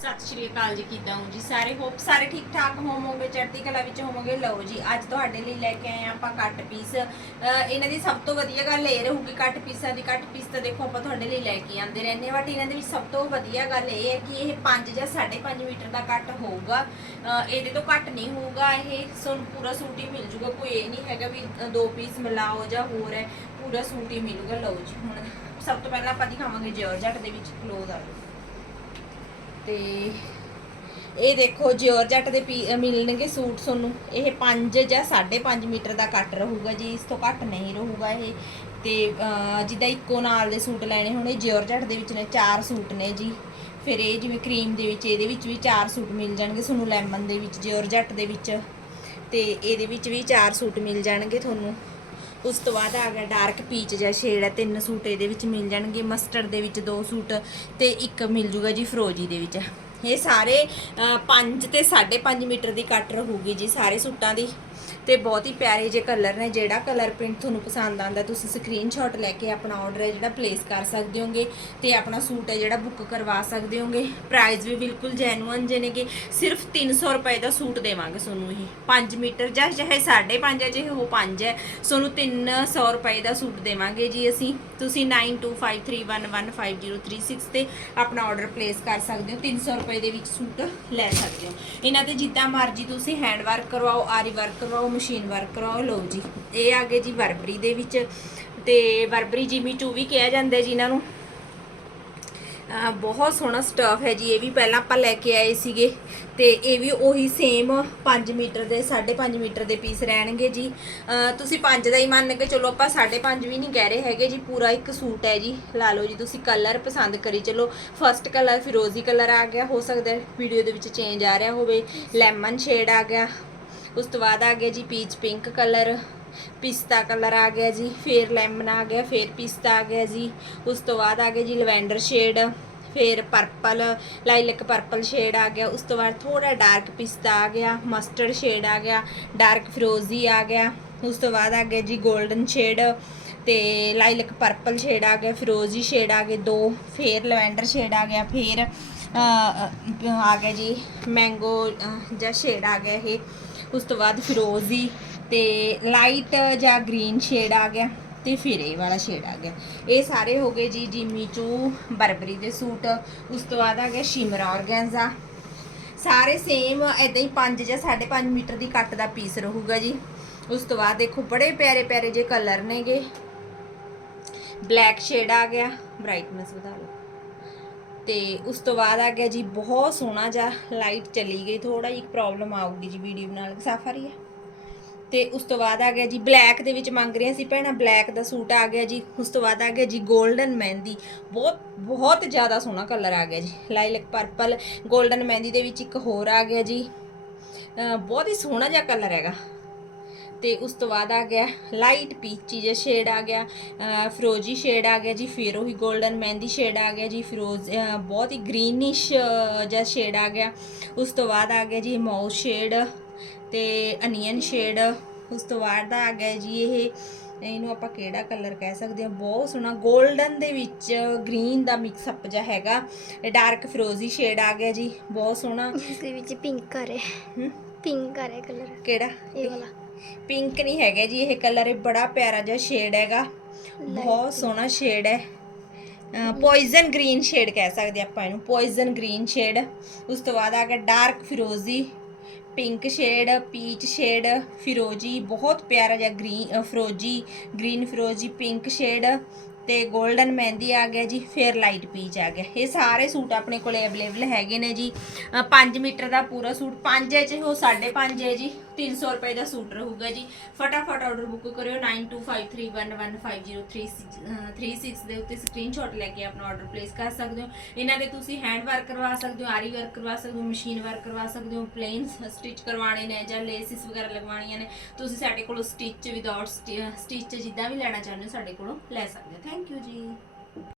ਸਤਿ ਸ਼੍ਰੀ ਅਕਾਲ ਜੀ, ਕਿਦਾਂ ਹੋ ਜੀ? ਸਾਰੇ ਹੋਪ ਸਾਰੇ ਠੀਕ ਠਾਕ ਹੋਵੋਗੇ, ਚੜ੍ਹਦੀ ਕਲਾ ਵਿੱਚ ਹੋਵੋਗੇ? ਲਓ ਜੀ, ਅੱਜ ਤੁਹਾਡੇ ਲਈ ਲੈ ਕੇ ਆਏ ਹਾਂ ਆਪਾਂ ਕੱਟ ਪੀਸ। ਇਹਨਾਂ ਦੀ ਸਭ ਤੋਂ ਵਧੀਆ ਗੱਲ ਇਹ ਰਹੂਗੀ ਕੱਟ ਪੀਸਾਂ ਦੀ। ਕੱਟ ਪੀਸ ਤਾਂ ਦੇਖੋ ਆਪਾਂ ਤੁਹਾਡੇ ਲਈ ਲੈ ਕੇ ਆਂਦੇ ਰਹਿੰਦੇ ਹਾਂ, ਬਟ ਇਹਨਾਂ ਦੇ ਵਿੱਚ ਸਭ ਤੋਂ ਵਧੀਆ ਗੱਲ ਇਹ ਹੈ ਕਿ ਇਹ 5 ਜਾਂ 5.5 ਮੀਟਰ ਦਾ ਕੱਟ ਹੋਊਗਾ। ਇਹਦੇ ਤੋਂ ਘੱਟ ਨਹੀਂ ਹੋਊਗਾ, ਇਹ ਤੁਹਾਨੂੰ ਪੂਰਾ ਸੂਟ ਹੀ ਮਿਲ ਜੂਗਾ। ਕੋਈ ਇਹ ਨਹੀਂ ਹੈਗਾ ਵੀ ਦੋ ਪੀਸ ਮਿਲਾਓ ਜਾਂ ਹੋਰ ਹੈ, ਪੂਰਾ ਸੂਟ ਹੀ ਮਿਲੂਗਾ। ਲਓ ਜੀ, ਹੁਣ ਸਭ ਤੋਂ ਪਹਿਲਾਂ ਆਪਾਂ ਦਿਖਾਵਾਂਗੇ ਜਾਰਜਟ ਦੇ ਵਿੱਚ ਕਲੋਜ਼ ਆ ਤੇ ਇਹ ਦੇਖੋ ਜਾਰਜਟ ਦੇ ਪੀ- ਮਿਲਣਗੇ ਸੂਟ ਤੁਹਾਨੂੰ। ਇਹ 5 ਜਾਂ 5.5 ਮੀਟਰ ਦਾ ਕੱਟ ਰਹੂਗਾ ਜੀ, ਇਸ ਤੋਂ ਘੱਟ ਨਹੀਂ ਰਹੂਗਾ ਇਹ। ਤੇ ਜਿੱਦਾਂ ਇੱਕੋ ਨਾਲ ਦੇ ਸੂਟ ਲੈਣੇ ਹੋਣੇ ਜਾਰਜਟ ਦੇ ਵਿੱਚ ਨੇ ਚਾਰ ਸੂਟ ਨੇ ਜੀ। ਫਿਰ ਇਹ ਜਿਵੇਂ ਕਰੀਮ ਦੇ ਵਿੱਚ, ਇਹਦੇ ਵਿੱਚ ਵੀ ਚਾਰ ਸੂਟ ਮਿਲ ਜਾਣਗੇ ਤੁਹਾਨੂੰ, ਲੈਮਨ ਦੇ ਵਿੱਚ ਜਾਰਜਟ ਦੇ ਵਿੱਚ। ਤੇ ਇਹਦੇ ਵਿੱਚ ਵੀ ਚਾਰ ਸੂਟ ਮਿਲ ਜਾਣਗੇ ਤੁਹਾਨੂੰ। ਉਸ ਤੋਂ ਬਾਅਦ ਆ ਗਿਆ ਡਾਰਕ ਪੀਚ ਜਿਹਾ ਸ਼ੇਡ ਹੈ, ਤਿੰਨ ਸੂਟ ਇਹਦੇ ਵਿੱਚ ਮਿਲ ਜਾਣਗੇ ਮਸਟਰਡ ਦੇ ਵਿੱਚ ਦੋ ਸੂਟ ਤੇ ਇੱਕ ਮਿਲ ਜੂਗਾ ਜੀ ਫਰੋਜੀ ਦੇ ਵਿੱਚ। ਇਹ ਸਾਰੇ 5 ਤੇ 5.5 ਮੀਟਰ ਦੀ ਕੱਟ ਰਹੂਗੀ ਜੀ ਸਾਰੇ ਸੂਟਾਂ ਦੀ। ਤੇ ਬਹੁਤ ਹੀ ਪਿਆਰੇ ਜੇ ਕਲਰ ਨੇ, ਜਿਹੜਾ ਕਲਰ ਪ੍ਰਿੰਟ ਤੁਹਾਨੂੰ ਪਸੰਦ ਆਂਦਾ ਤੁਸੀਂ ਸਕਰੀਨਸ਼ਾਟ ਲੈ ਕੇ ਆਪਣਾ ਆਰਡਰ ਹੈ ਜਿਹੜਾ ਪਲੇਸ ਕਰ ਸਕਦੇ ਹੋਗੇ ਤੇ ਆਪਣਾ ਸੂਟ ਹੈ ਜਿਹੜਾ ਬੁੱਕ ਕਰਵਾ ਸਕਦੇ ਹੋਗੇ। ਪ੍ਰਾਈਸ ਵੀ ਬਿਲਕੁਲ ਜੈਨੂਅਨ ਜੇ ਨੇਗੇ। ਸਿਰਫ 300 ਰੁਪਏ ਦਾ ਸੂਟ ਦੇਵਾਂਗੇ ਤੁਹਾਨੂੰ ਇਹ। 5 ਮੀਟਰ ਜਾਂ ਚਾਹੇ 5.5 ਹੈ, ਚਾਹੇ ਉਹ 5 ਹੈ, ਤੁਹਾਨੂੰ 300 ਰੁਪਏ ਦਾ ਸੂਟ ਦੇਵਾਂਗੇ ਜੀ ਅਸੀਂ। ਤੁਸੀਂ 9253115036 ਤੇ ਆਪਣਾ ਆਰਡਰ ਪਲੇਸ ਕਰ ਸਕਦੇ ਹੋ 300 ਰੁਪਏ ਦੇ ਵਿੱਚ ਸੂਟ ਲੈ ਸਕਦੇ ਹੋ। ਇਹਨਾਂ ਤੇ ਜਿੱਦਾਂ ਮਰਜ਼ੀ ਤੁਸੀਂ ਹੈਂਡ ਵਰਕ ਕਰਵਾਓ, ਆਰੀ ਵਰਕ ਕਰਵਾਓ ਮਸ਼ੀਨ ਵਰਕ ਕਰਵਾਓ ਲਓ ਜੀ। ਇਹ ਆ ਗਏ ਜੀ ਵਰਬਰੀ ਦੇ ਵਿੱਚ। ਤੇ ਵਰਬਰੀ ਜਿਮੀ ਚੂ ਵੀ ਕਿਹਾ ਜਾਂਦਾ ਜੀ ਇਹਨਾਂ ਨੂੰ। ਬਹੁਤ ਸੋਹਣਾ ਸਟਫ ਹੈ ਜੀ, ਇਹ ਵੀ ਪਹਿਲਾਂ ਆਪਾਂ ਲੈ ਕੇ ਆਏ ਸੀਗੇ। ਤੇ ਇਹ ਵੀ ਉਹੀ ਸੇਮ 5 ਮੀਟਰ ਦੇ 5.5 ਮੀਟਰ ਦੇ ਪੀਸ ਰਹਿਣਗੇ ਜੀ। ਤੁਸੀਂ 5 ਦਾ ਹੀ ਮੰਨ ਕੇ ਚਲੋ, ਆਪਾਂ 5.5 ਵੀ ਨਹੀਂ ਕਹਿ ਰਹੇ ਹੈਗੇ ਜੀ, ਪੂਰਾ ਇੱਕ ਸੂਟ ਹੈ ਜੀ। ਲਾ ਲਓ ਜੀ, ਤੁਸੀਂ ਕਲਰ ਪਸੰਦ ਕਰੀ ਚਲੋ। ਫਰਸਟ ਕਲਰ ਫਿਰੋਜ਼ੀ ਕਲਰ ਆ ਗਿਆ, ਹੋ ਸਕਦਾ ਵੀਡੀਓ ਦੇ ਵਿੱਚ ਚੇਂਜ ਆ ਰਿਹਾ ਹੋਵੇ। ਲੈਮਨ ਸ਼ੇਡ ਆ ਗਿਆ ਉਸ ਤੋਂ ਬਾਅਦ ਆ ਗਿਆ ਜੀ ਪੀਚ ਪਿੰਕ ਕਲਰ ਪਿਸਤਾ ਕਲਰ ਆ ਗਿਆ ਜੀ, ਫਿਰ ਲੈਮਨ ਆ ਗਿਆ, ਫਿਰ ਪਿਸਤਾ ਆ ਗਿਆ ਜੀ, ਉਸ ਤੋਂ ਬਾਅਦ ਆ ਗਿਆ ਜੀ ਲਵੈਂਡਰ ਸ਼ੇਡ ਫਿਰ ਪਰਪਲ ਲਾਈਲਕ ਪਰਪਲ ਸ਼ੇਡ ਆ ਗਿਆ, ਉਸ ਤੋਂ ਬਾਅਦ ਥੋੜਾ ਡਾਰਕ ਪਿਸਤਾ ਆ ਗਿਆ ਮਸਟਰਡ ਸ਼ੇਡ ਆ ਗਿਆ ਡਾਰਕ ਫਿਰੋਜ਼ੀ ਆ ਗਿਆ, ਉਸ ਤੋਂ ਬਾਅਦ ਆ ਗਿਆ ਜੀ 골ਡਨ ਸ਼ੇਡ ਤੇ ਲਾਈਲਕ ਪਰਪਲ ਸ਼ੇਡ ਆ ਗਿਆ ਫਿਰੋਜ਼ੀ ਸ਼ੇਡ ਆ ਗਏ ਦੋ, ਫਿਰ ਲਵੈਂਡਰ ਸ਼ੇਡ ਆ ਗਿਆ, ਫਿਰ ਆ ਗਿਆ ਜੀ ਮੈਂਗੋ ਜਾਂ ਸ਼ੇਡ ਆ ਗਿਆ ਇਹ। ਉਸ ਤੋਂ ਬਾਅਦ ਫਿਰੋਜ਼ੀ ਤੇ ਲਾਈਟ ਜਾਂ ਗ੍ਰੀਨ ਸ਼ੇਡ ਆ ਗਿਆ ਤੇ ਫਿਰ ਇਹ ਵਾਲਾ ਸ਼ੇਡ ਆ ਗਿਆ। ਇਹ ਸਾਰੇ ਹੋ ਗਏ ਜੀ ਜਿਮੀ ਚੂ ਬਰਬਰੀ ਦੇ ਸੂਟ, ਉਸ ਤੋਂ ਬਾਅਦ ਆ ਗਿਆ ਸ਼ਿਮਰਾ ਔਰਗੈਂਜਾ ਸਾਰੇ ਸੇਮ ਐਦਾਂ ਹੀ 5 ਜਾਂ 5.5 ਮੀਟਰ ਦੀ ਕੱਟ ਦਾ ਪੀਸ ਰਹੂਗਾ ਜੀ। ਉਸ ਤੋਂ ਬਾਅਦ ਦੇਖੋ, ਬੜੇ ਪਿਆਰੇ ਪਿਆਰੇ ਜੇ ਕਲਰ ਨੇਗੇ। ਬਲੈਕ ਸ਼ੇਡ ਆ ਗਿਆ। ਬ੍ਰਾਈਟਨੈਸ ਵਧਾ ਲਓ। ਤੇ ਉਸ ਤੋਂ ਬਾਅਦ ਆ ਗਿਆ ਜੀ, ਬਹੁਤ ਸੋਹਣਾ ਜਿਹਾ ਲਾਈਟ ਚਲੀ ਗਈ ਥੋੜਾ ਜਿਹੀ ਪ੍ਰੋਬਲਮ ਆਊਗੀ ਜੀ ਵੀਡੀਓ ਨਾਲ ਸਾਫ਼ ਆ ਰਹੀ ਹੈ। ਤੇ ਉਸ ਤੋਂ ਬਾਅਦ ਆ ਗਿਆ ਜੀ ਬਲੈਕ ਦੇ ਵਿੱਚ ਮੰਗ ਰਹੀਆਂ ਸੀ ਭੈਣਾਂ ਬਲੈਕ ਦਾ ਸੂਟ ਆ ਗਿਆ ਜੀ, ਉਸ ਤੋਂ ਬਾਅਦ ਆ ਗਿਆ ਜੀ 골ਡਨ ਮਹਿੰਦੀ, ਬਹੁਤ ਬਹੁਤ ਜ਼ਿਆਦਾ ਸੋਹਣਾ ਕਲਰ ਆ ਗਿਆ ਜੀ ਲਾਈਲਕ ਪਰਪਲ 골ਡਨ ਮਹਿੰਦੀ ਦੇ ਵਿੱਚ ਇੱਕ ਹੋਰ ਆ ਗਿਆ ਜੀ ਬਹੁਤ ਹੀ ਸੋਹਣਾ ਜਿਹਾ ਕਲਰ ਹੈਗਾ। ਤੇ ਉਸ ਤੋਂ ਬਾਅਦ ਆ ਗਿਆ ਲਾਈਟ ਪੀਚੀ ਜਿਹਾ ਸ਼ੇਡ ਆ ਗਿਆ ਫਿਰੋਜ਼ੀ ਸ਼ੇਡ ਆ ਗਿਆ ਜੀ ਫਿਰ ਉਹੀ 골ਡਨ ਮਹਿੰਦੀ ਸ਼ੇਡ ਆ ਗਿਆ ਜੀ ਫਿਰੋਜ਼ ਬਹੁਤ ਹੀ ਗ੍ਰੀਨਿਸ਼ ਜਿਹਾ ਸ਼ੇਡ ਆ ਗਿਆ। ਉਸ ਤੋਂ ਬਾਅਦ ਆ ਗਿਆ ਜੀ ਮਾਊਸ ਸ਼ੇਡ ਤੇ ਅਨੀਅਨ ਸ਼ੇਡ ਉਸ ਤੋਂ ਬਾਅਦ ਆ ਗਿਆ ਜੀ ਇਹ ਇਹਨੂੰ ਆਪਾਂ ਕਿਹੜਾ ਕਲਰ ਕਹਿ ਸਕਦੇ ਹਾਂ? ਬਹੁਤ ਸੋਹਣਾ 골ਡਨ ਦੇ ਵਿੱਚ ਗ੍ਰੀਨ ਦਾ ਮਿਕਸ ਅਪ ਜਿਹਾ ਹੈਗਾ। ਡਾਰਕ ਫਿਰੋਜ਼ੀ ਸ਼ੇਡ ਆ ਗਿਆ ਜੀ ਬਹੁਤ ਸੋਹਣਾ। ਇਸ ਦੇ ਵਿੱਚ ਪਿੰਕ ਆ ਰਿਹਾ। ਪਿੰਕ ਆ ਰਿਹਾ ਕਲਰ। ਕਿਹੜਾ? ਇਹ ਵਾਲਾ। ਪਿੰਕ ਨਹੀਂ ਹੈਗਾ ਜੀ ਇਹ ਕਲਰ ਇਹ ਬੜਾ ਪਿਆਰਾ ਜਿਹਾ ਸ਼ੇਡ ਹੈਗਾ। ਬਹੁਤ ਸੋਹਣਾ ਸ਼ੇਡ ਹੈ। ਪੋਇਜ਼ਨ ਗ੍ਰੀਨ ਸ਼ੇਡ ਕਹਿ ਸਕਦੇ ਆਪਾਂ ਇਹਨੂੰ ਪੋਇਜ਼ਨ ਗ੍ਰੀਨ ਸ਼ੇਡ ਉਸ ਤੋਂ ਬਾਅਦ ਆ ਗਿਆ ਡਾਰਕ ਫਿਰੋਜ਼ੀ ਪਿੰਕ ਸ਼ੇਡ ਪੀਚ ਸ਼ੇਡ ਫਿਰੋਜ਼ੀ। ਬਹੁਤ ਪਿਆਰਾ ਜਿਹਾ ਗ੍ਰੀਨ ਫਿਰੋਜ਼ੀ ਗ੍ਰੀਨ ਫਿਰੋਜ਼ੀ ਪਿੰਕ ਸ਼ੇਡ ਤੇ 골ਡਨ ਮਹਿੰਦੀ ਆ ਗਿਆ ਜੀ, ਫਿਰ ਲਾਈਟ ਪੀਚ ਆ ਗਿਆ। ਇਹ ਸਾਰੇ ਸੂਟ ਆਪਣੇ ਕੋਲੇ ਅਵੇਲੇਬਲ ਹੈਗੇ ਨੇ ਜੀ। 5 ਮੀਟਰ ਦਾ ਪੂਰਾ ਸੂਟ 5 ਹੈ ਚਾਹੇ ਉਹ 5.5 ਹੈ ਜੀ। 300 ਰੁਪਏ ਦਾ ਸੂਟ ਰਹੂਗਾ ਜੀ ਫਟਾਫਟ ਆਰਡਰ ਬੁੱਕ ਕਰਿਓ 9253115036 ਦੇ ਉੱਤੇ ਸਕਰੀਨਸ਼ਾਟ ਲੈ ਕੇ ਆਪਣਾ ਆਰਡਰ ਪਲੇਸ ਕਰ ਸਕਦੇ ਹੋ ਇਹਨਾਂ ਦੇ ਤੁਸੀਂ ਹੈਂਡ ਵਰਕ ਕਰਵਾ ਸਕਦੇ ਹੋ ਆਰੀ ਵਰਕ ਕਰਵਾ ਸਕਦੇ ਹੋ ਮਸ਼ੀਨ ਵਰਕ ਕਰਵਾ ਸਕਦੇ ਹੋ ਪਲੇਨ ਸਟਿਚ ਕਰਵਾਣੇ ਨੇ ਜਾਂ ਲੇਸਿਸ ਵਗੈਰਾ ਲਗਵਾਉਣੀਆਂ ਨੇ ਤੁਸੀਂ ਸਾਡੇ ਕੋਲੋਂ ਸਟਿਚ ਵਿਦਆਊਟ ਸਟਿਚ ਜਿੱਦਾਂ ਵੀ ਲੈਣਾ ਚਾਹੁੰਦੇ ਹੋ ਸਾਡੇ ਕੋਲੋਂ ਲੈ ਸਕਦੇ ਹੋ ਥੈਂਕ ਯੂ ਜੀ